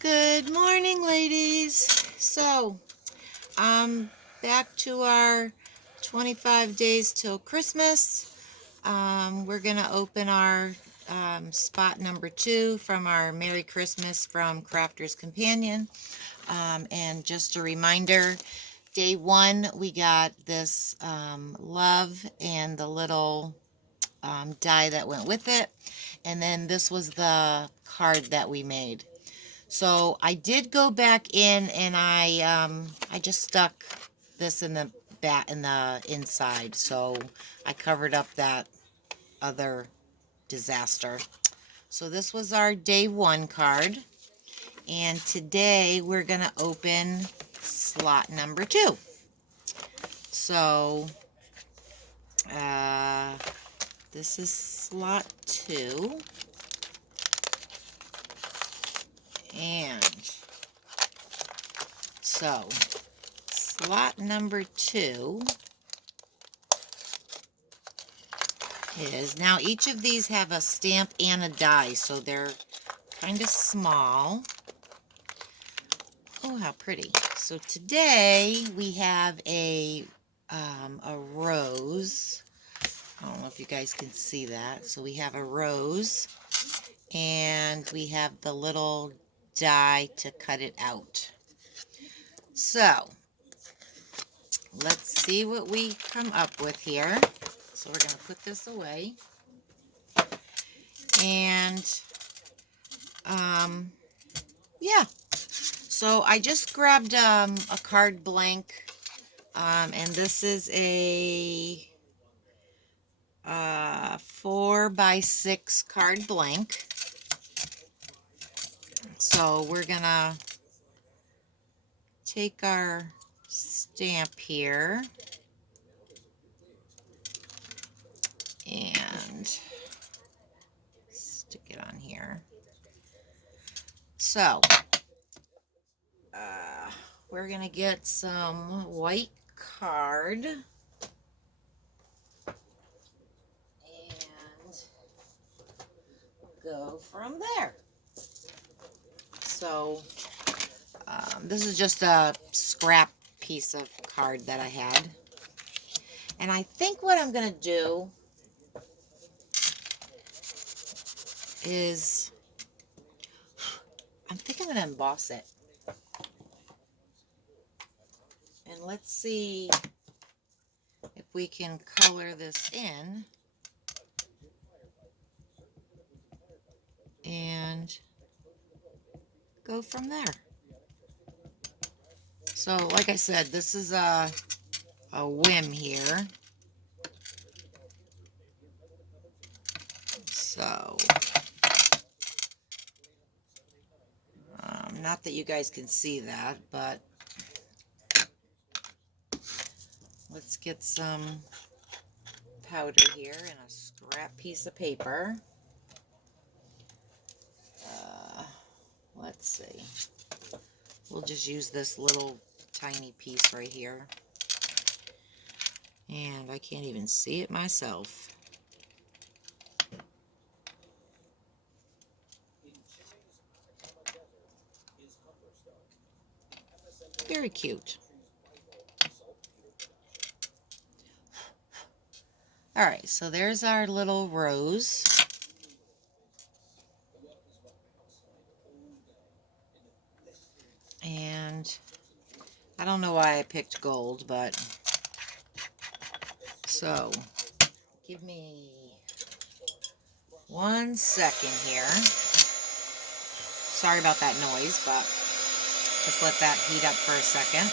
Good morning, ladies. So, back to our 25 days till Christmas. We're going to open our spot number 2 from our Merry Christmas from Crafter's Companion. And just a reminder, day 1 we got this love and the little die that went with it. And then this was the card that we made. So I did go back in and I just stuck this in the inside. So I covered up that other disaster. So this was our day 1 card, and today we're gonna open slot number 2. So this is slot 2, and so slot number 2 is, now each of these have a stamp and a die, so they're kind of small. Oh, how pretty. So today we have a rose. I don't know if you guys can see that. So we have a rose, and we have the little die to cut it out. So let's see what we come up with here. So we're going to put this away. And yeah, so I just grabbed a card blank, and this is a 4x6 card blank. So we're gonna take our stamp here and stick it on here. So we're gonna get some white card and go from there. So this is just a scrap piece of card that I had, and I think what I'm gonna do is I'm going to emboss it. And let's see if we can color this in. And go from there. So, like I said, this is a whim here. So, not that you guys can see that, but let's get some powder here and a scrap piece of paper. Let's see. We'll just use this little tiny piece right here. And I can't even see it myself. Very cute. Alright, so there's our little rose. And I don't know why I picked gold, but so give me 1 second here. Sorry about that noise, but just let that heat up for a second.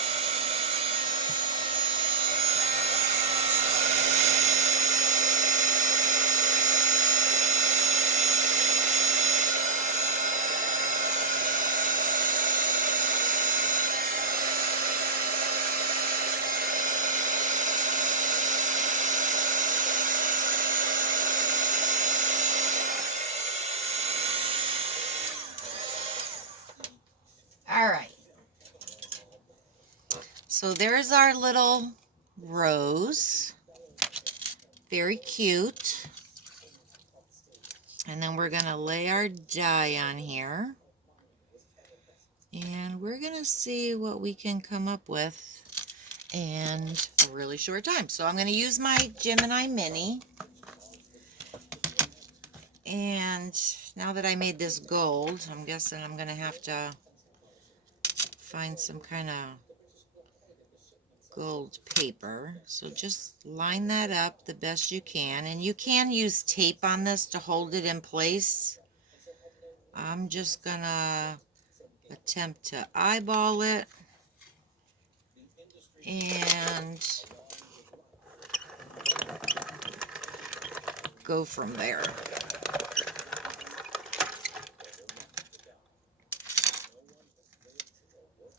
Alright. So there's our little rose. Very cute. And then we're going to lay our die on here. And we're gonna see what we can come up with in a really short time. So I'm gonna use my Gemini Mini. And now that I made this gold, I'm guessing I'm gonna have to find some kind of gold paper. So just line that up the best you can, and you can use tape on this to hold it in place. I'm just gonna attempt to eyeball it and go from there.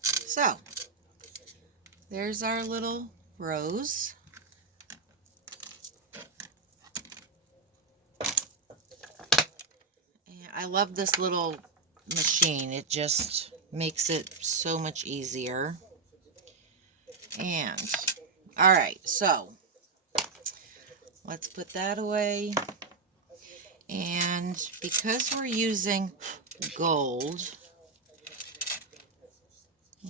So there's our little rose. And I love this little machine. It just makes it so much easier. And all right, so let's put that away. And because we're using gold,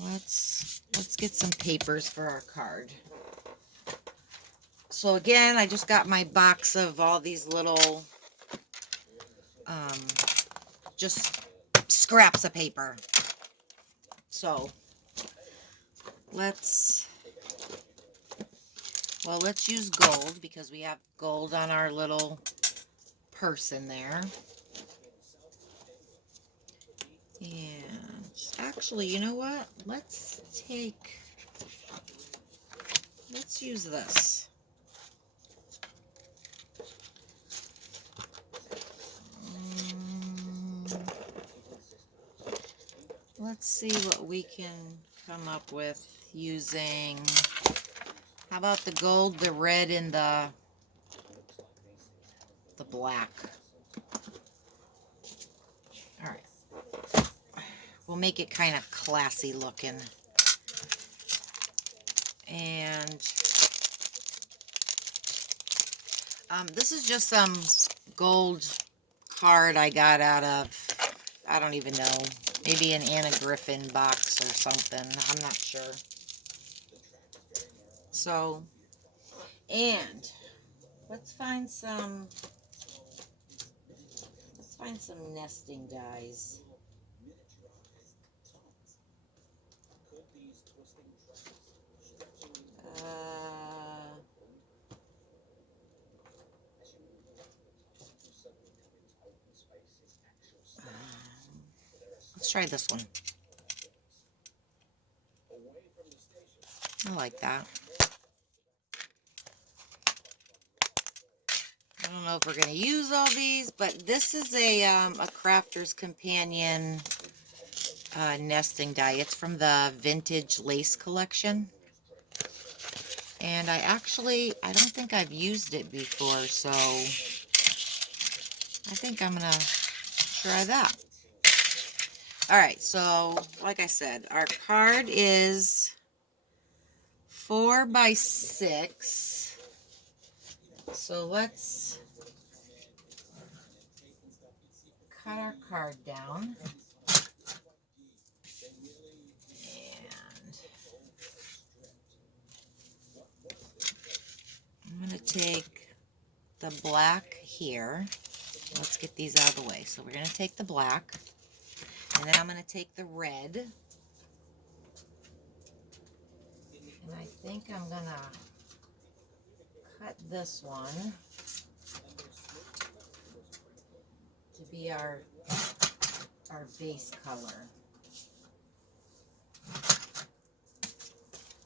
let's get some papers for our card. So again, I just got my box of all these little just scraps of paper. So let's use gold because we have gold on our little person there. And actually, you know what? Let's use this. Let's see what we can come up with using, how about the gold, the red, and the black. All right. We'll make it kind of classy looking. And this is just some gold card I got out of, I don't even know, maybe an Anna Griffin box or something. I'm not sure. So, and let's find some nesting dies. Let's try this one. I like that. I don't know if we're going to use all these, but this is a Crafter's Companion nesting die. It's from the Vintage Lace collection. And I don't think I've used it before, so I think I'm going to try that. Alright, so like I said, our card is 4 by 6. So let's cut our card down. And I'm going to take the black here. Let's get these out of the way. So we're going to take the black. And then I'm going to take the red. And I think I'm going to cut this one to be our base color.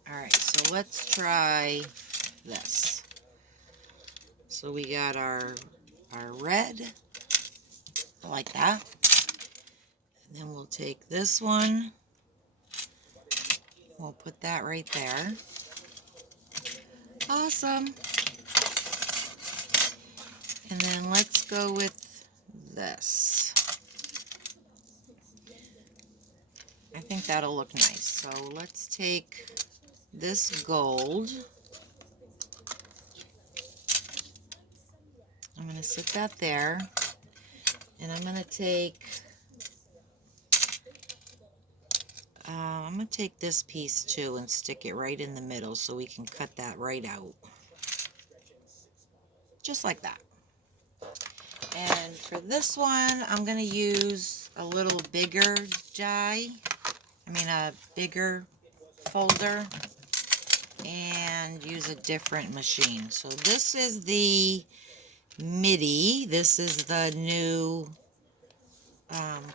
Alright, so let's try this. So we got our red. I like that. And then we'll take this one. We'll put that right there. Awesome. And then let's go with this. I think that'll look nice. So let's take this gold. I'm going to sit that there. And I'm going to take I'm going to take this piece too and stick it right in the middle so we can cut that right out. Just like that. And for this one, I'm going to use a little bigger die. A bigger folder. And use a different machine. So this is the MIDI. This is the new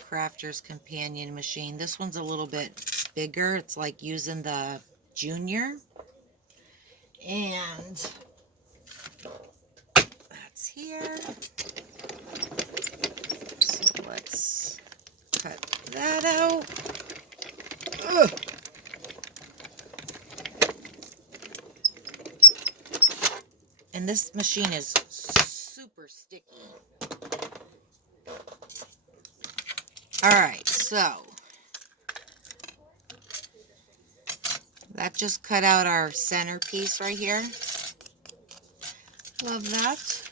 Crafter's Companion machine. This one's a little bit bigger. It's like using the Junior. And that's here. So let's cut that out. Ugh. And this machine is super sticky. Alright, so that just cut out our centerpiece right here. Love that.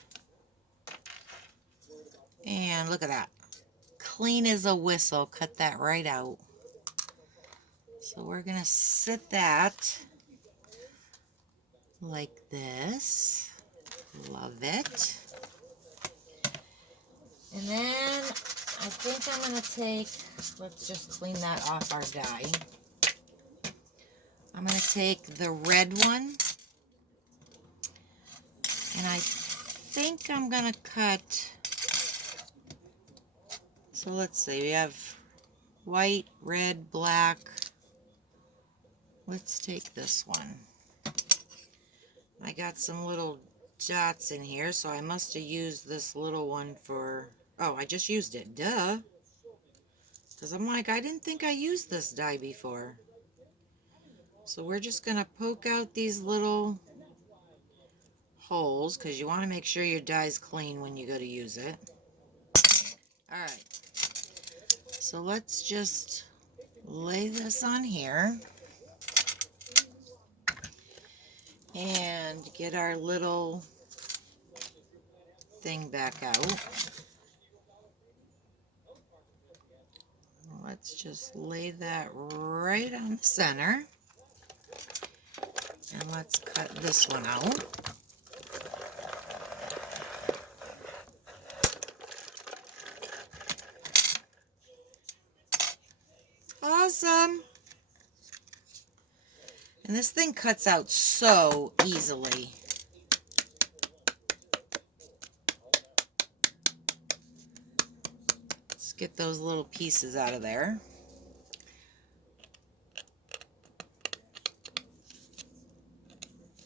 And look at that. Clean as a whistle. Cut that right out. So we're going to sit that like this. Love it. And then I think I'm going to take, let's just clean that off our die. I'm going to take the red one. And I think I'm going to cut, so let's see, we have white, red, black. Let's take this one. I got some little dots in here, so I must have used this little one for, oh, I just used it, duh. Because I'm like, I didn't think I used this die before. So we're just going to poke out these little holes, because you want to make sure your die's clean when you go to use it. Alright, so let's just lay this on here. And get our little thing back out. Let's just lay that right on the center. And let's cut this one out. Awesome! And this thing cuts out so easily. Let's get those little pieces out of there.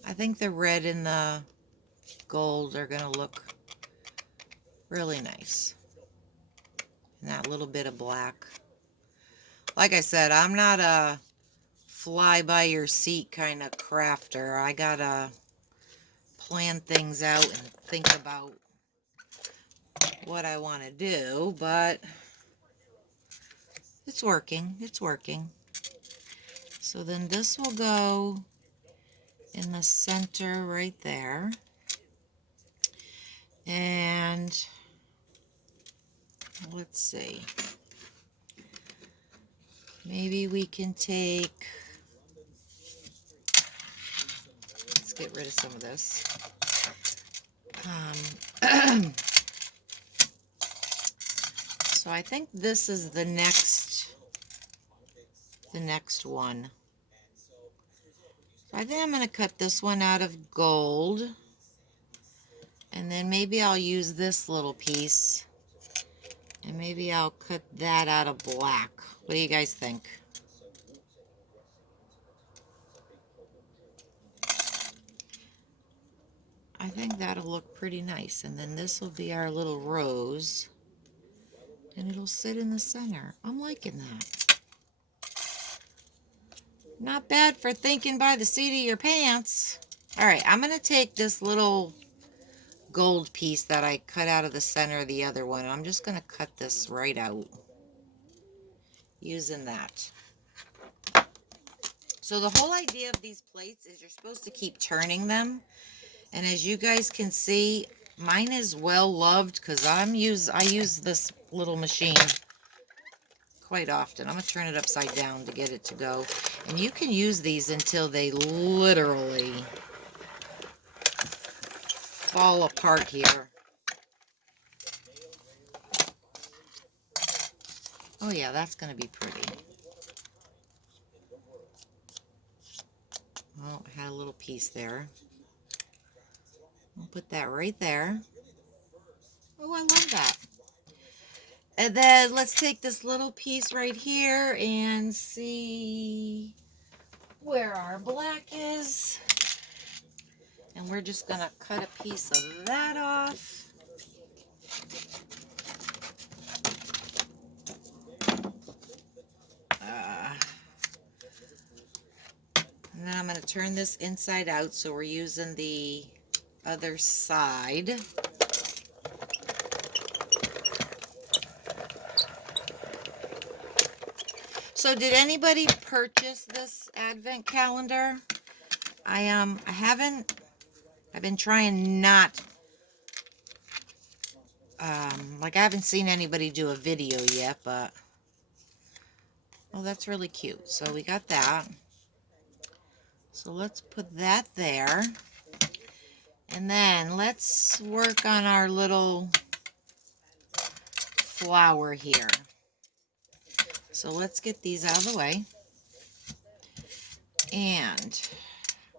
I think the red and the gold are going to look really nice. And that little bit of black. Like I said, I'm not a fly-by-your-seat kind of crafter. I gotta plan things out and think about what I want to do, but it's working. It's working. So then this will go in the center right there. And let's see. Maybe we can take, let's get rid of some of this. So I think this is the next one. So I think I'm going to cut this one out of gold. And then maybe I'll use this little piece. And maybe I'll cut that out of black. What do you guys think? I think that'll look pretty nice. And then this will be our little rose. And it'll sit in the center. I'm liking that. Not bad for thinking by the seat of your pants. Alright, I'm going to take this little gold piece that I cut out of the center of the other one. And I'm just going to cut this right out. Using that. So the whole idea of these plates is you're supposed to keep turning them. And as you guys can see, mine is well loved because I use this little machine quite often. I'm going to turn it upside down to get it to go. And you can use these until they literally fall apart here. Oh yeah, that's going to be pretty. Oh, I had a little piece there. I'll put that right there. Oh, I love that. And then let's take this little piece right here and see where our black is. And we're just going to cut a piece of that off. And then I'm going to turn this inside out, so we're using the other side. So did anybody purchase this advent calendar? I've been trying not, like I haven't seen anybody do a video yet, but, oh, that's really cute. So we got that. So let's put that there. And then let's work on our little flower here. So let's get these out of the way. And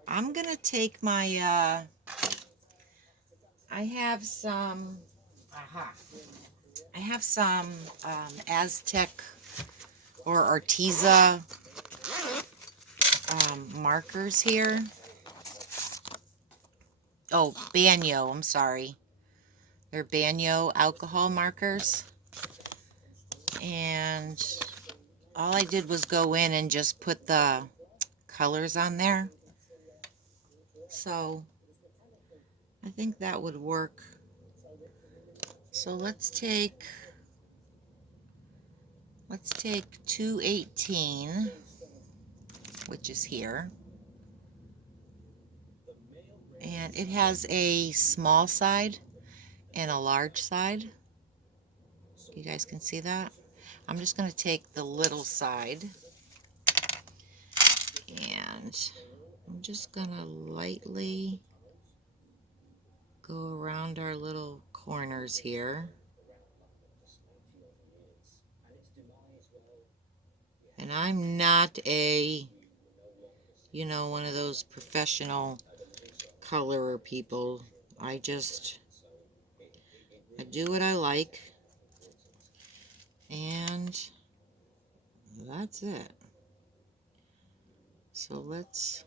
I'm going to take my, I have some Aztec or Arteza markers here. Oh, Banyo, I'm sorry. They're Banyo alcohol markers. And all I did was go in and just put the colors on there. So I think that would work. So let's take 218, which is here. And it has a small side and a large side. You guys can see that? I'm just going to take the little side. And I'm just going to lightly go around our little corners here. And I'm not a, you know, one of those professional colorer people. I do what I like. And that's it. So let's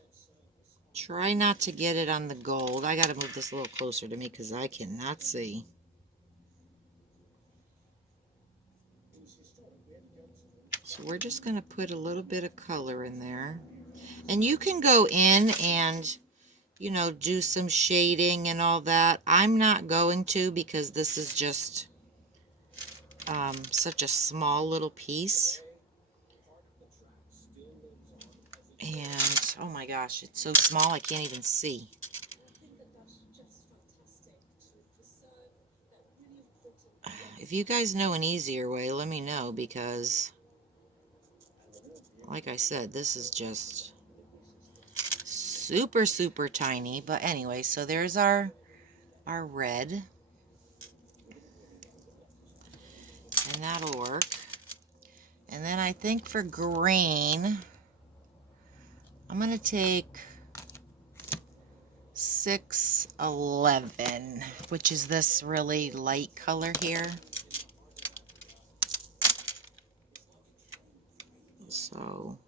try not to get it on the gold. I got to move this a little closer to me because I cannot see. So we're just going to put a little bit of color in there. And you can go in and, you know, do some shading and all that. I'm not going to because this is just such a small little piece. And, oh my gosh, it's so small I can't even see. If you guys know an easier way, let me know, because like I said, this is just super, super tiny. But anyway, so there's our red. And that'll work. And then I think for green, I'm going to take 611, which is this really light color here. So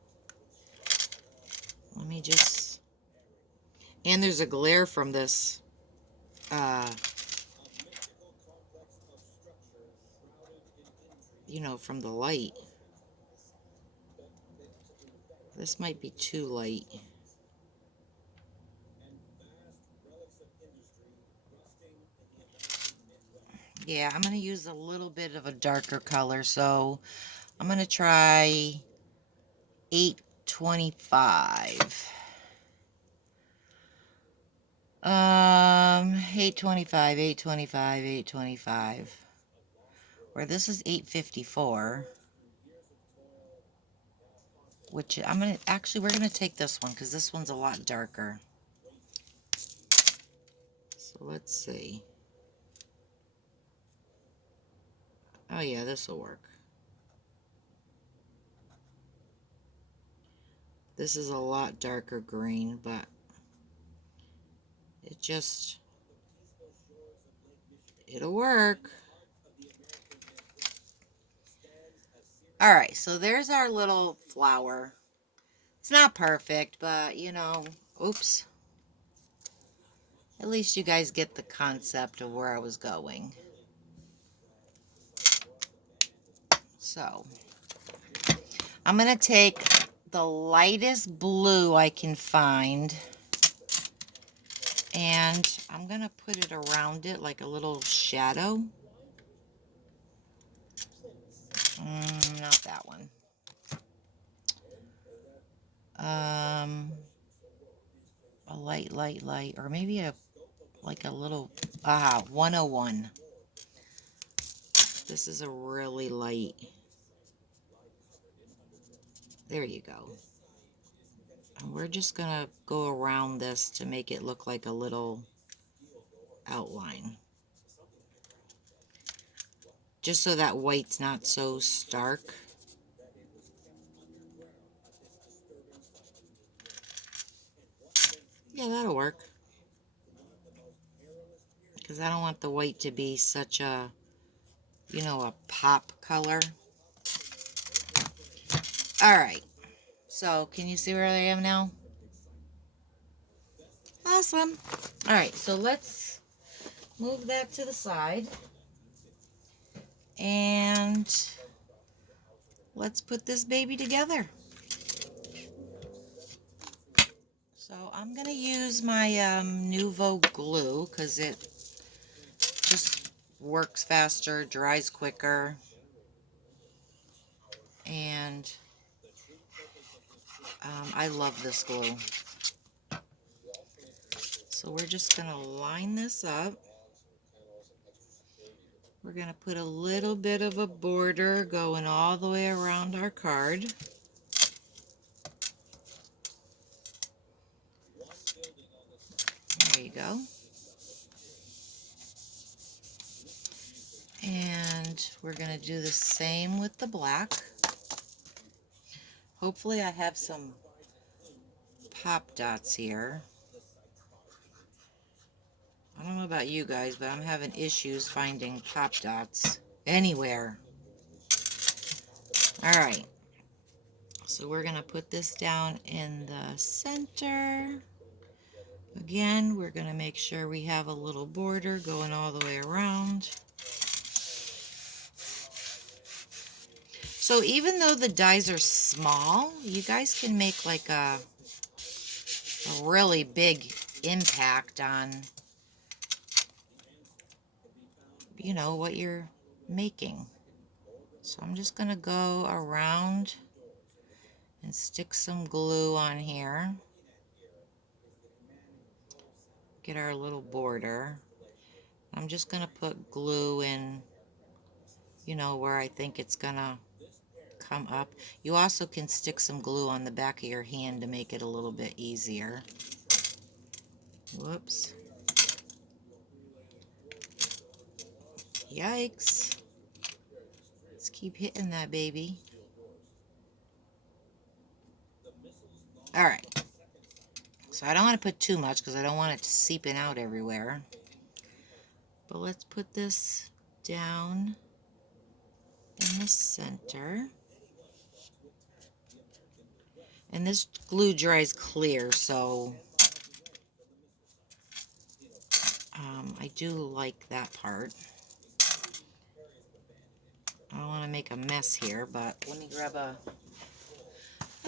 let me just, and there's a glare from this you know, from the light. This might be too light. Yeah, I'm going to use a little bit of a darker color, so I'm going to try 825. 825, 825, 825. Where this is 854. which we're gonna take this one because this one's a lot darker. So let's see. Oh yeah, this will work. This is a lot darker green, but it'll work. Alright, so there's our little flower. It's not perfect, but you know, oops. At least you guys get the concept of where I was going. So, I'm going to take the lightest blue I can find, and I'm going to put it around it like a little shadow. Not that one. A light, or maybe like a little, 101. This is a really light. There you go. And we're just going to go around this to make it look like a little outline. Just so that white's not so stark. Yeah, that'll work. Because I don't want the white to be such a, you know, a pop color. Alright. So, can you see where I am now? Awesome. Alright, so let's move that to the side. And let's put this baby together. So, I'm going to use my Nuvo glue because it just works faster, dries quicker. And I love this glue. So we're just going to line this up. We're going to put a little bit of a border going all the way around our card. There you go. And we're going to do the same with the black. Hopefully I have some pop dots here. I don't know about you guys, but I'm having issues finding pop dots anywhere. Alright, so we're going to put this down in the center. Again, we're going to make sure we have a little border going all the way around. So even though the dies are small, you guys can make like a really big impact on, you know, what you're making. So I'm just going to go around and stick some glue on here. Get our little border. I'm just going to put glue in, you know, where I think it's going to come up. You also can stick some glue on the back of your hand to make it a little bit easier. Whoops. Yikes. Let's keep hitting that baby. Alright. So I don't want to put too much because I don't want it seeping out everywhere. But let's put this down in the center. And this glue dries clear, so I do like that part. I don't want to make a mess here, but let me grab a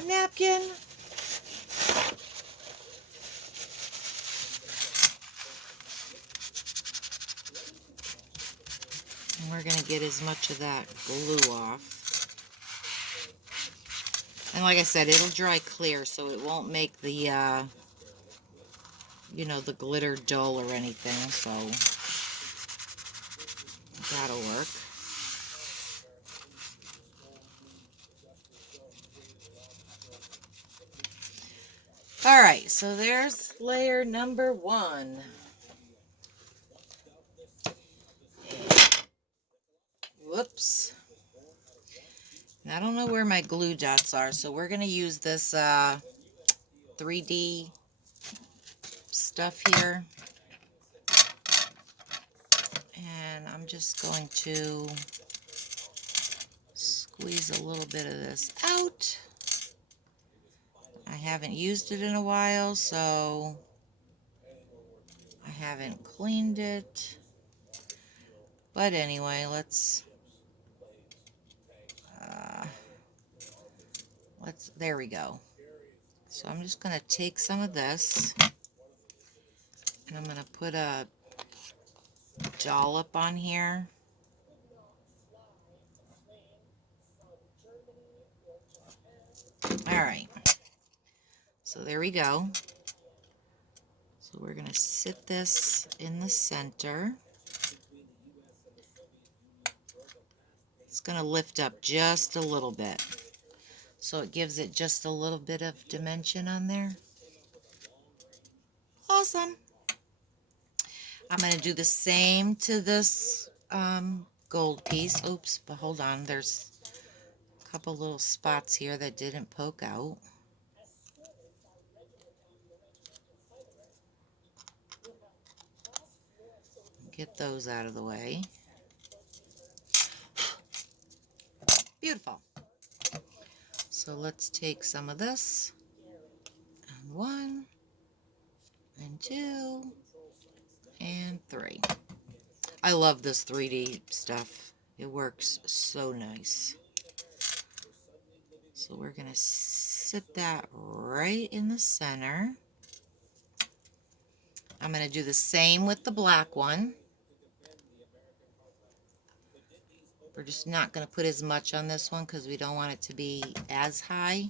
napkin. And we're going to get as much of that glue off. And like I said, it'll dry clear, so it won't make the, you know, the glitter dull or anything, so that'll work. All right, so there's layer number 1. Whoops. And I don't know where my glue dots are, so we're going to use this 3D stuff here. And I'm just going to squeeze a little bit of this out. I haven't used it in a while, so I haven't cleaned it. But anyway, there we go. So I'm just going to take some of this, and I'm going to put a dollop on here. All right. So there we go. So we're going to sit this in the center. It's going to lift up just a little bit, so it gives it just a little bit of dimension on there. Awesome. I'm going to do the same to this gold piece. Oops, but hold on. There's a couple little spots here that didn't poke out. Get those out of the way. Beautiful. So let's take some of this. And 1, and 2, and 3. I love this 3D stuff. It works so nice. So we're going to sit that right in the center. I'm going to do the same with the black one. We're just not going to put as much on this one because we don't want it to be as high.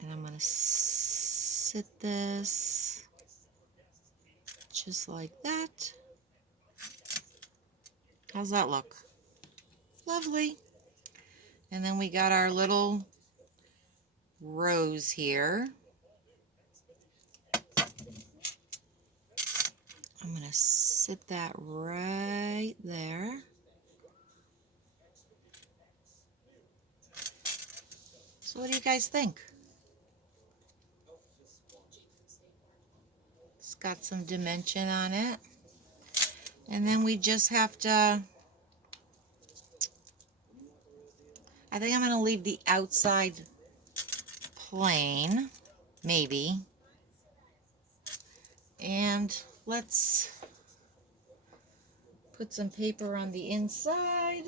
And I'm going to sit this just like that. How's that look? Lovely. And then we got our little rose here. I'm going to sit that right there. So what do you guys think? It's got some dimension on it. And then we just have to, I think I'm going to leave the outside plain, maybe. And let's put some paper on the inside.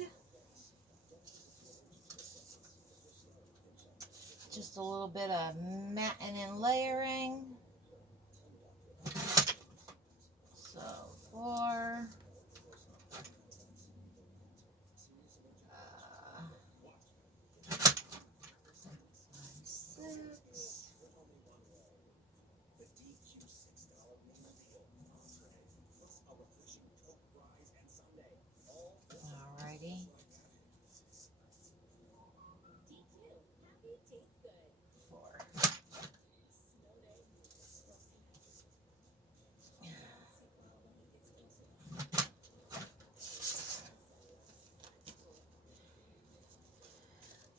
Just a little bit of matting and layering. So 4, 5, 6. Alrighty. 4.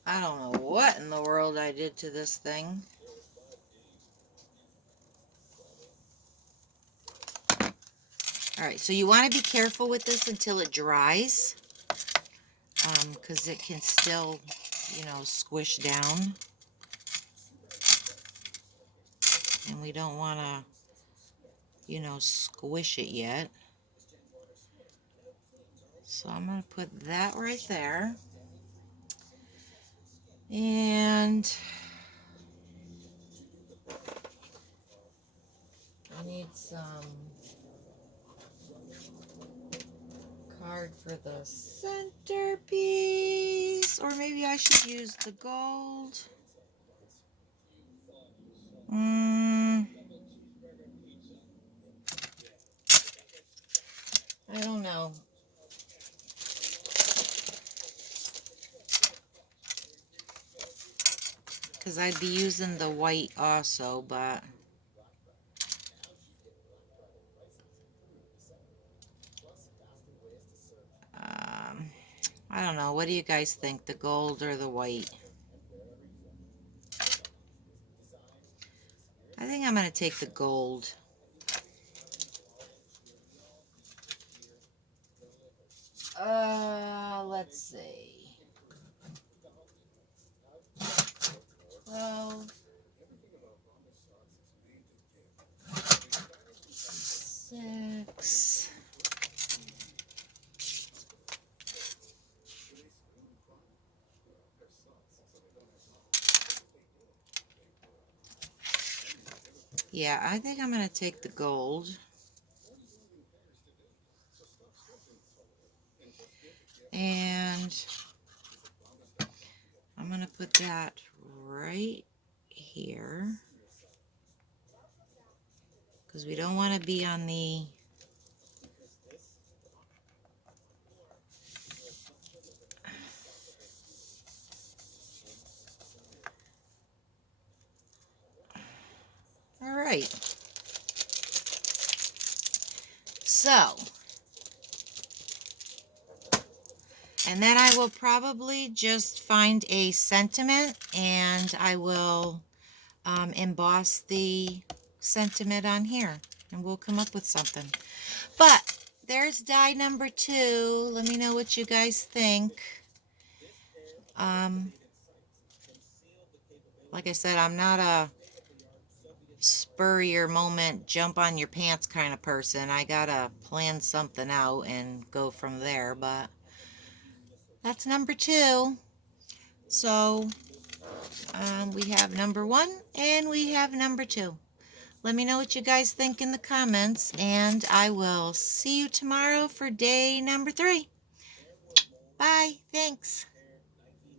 I don't know what in the world I did to this thing. Alright, so you want to be careful with this until it dries, because it can still, you know, squish down. And we don't want to, you know, squish it yet. So I'm going to put that right there. And I need some card for the centerpiece. Or maybe I should use the gold. I don't know. because I'd be using the white also, but I don't know. What do you guys think, the gold or the white? I think I'm going to take the gold. Let's see. 12, 6. Yeah, I think I'm going to take the gold. And I'm going to put that right here, because we don't want to be on the all right. So, and then I will probably just find a sentiment, and I will emboss the sentiment on here, and we'll come up with something. But there's die number 2. Let me know what you guys think. Like I said, I'm not a spur your moment, jump on your pants kind of person. I gotta plan something out and go from there, but that's number 2. So we have number 1 and we have number 2. Let me know what you guys think in the comments, and I will see you tomorrow for day number 3. Bye. Thanks.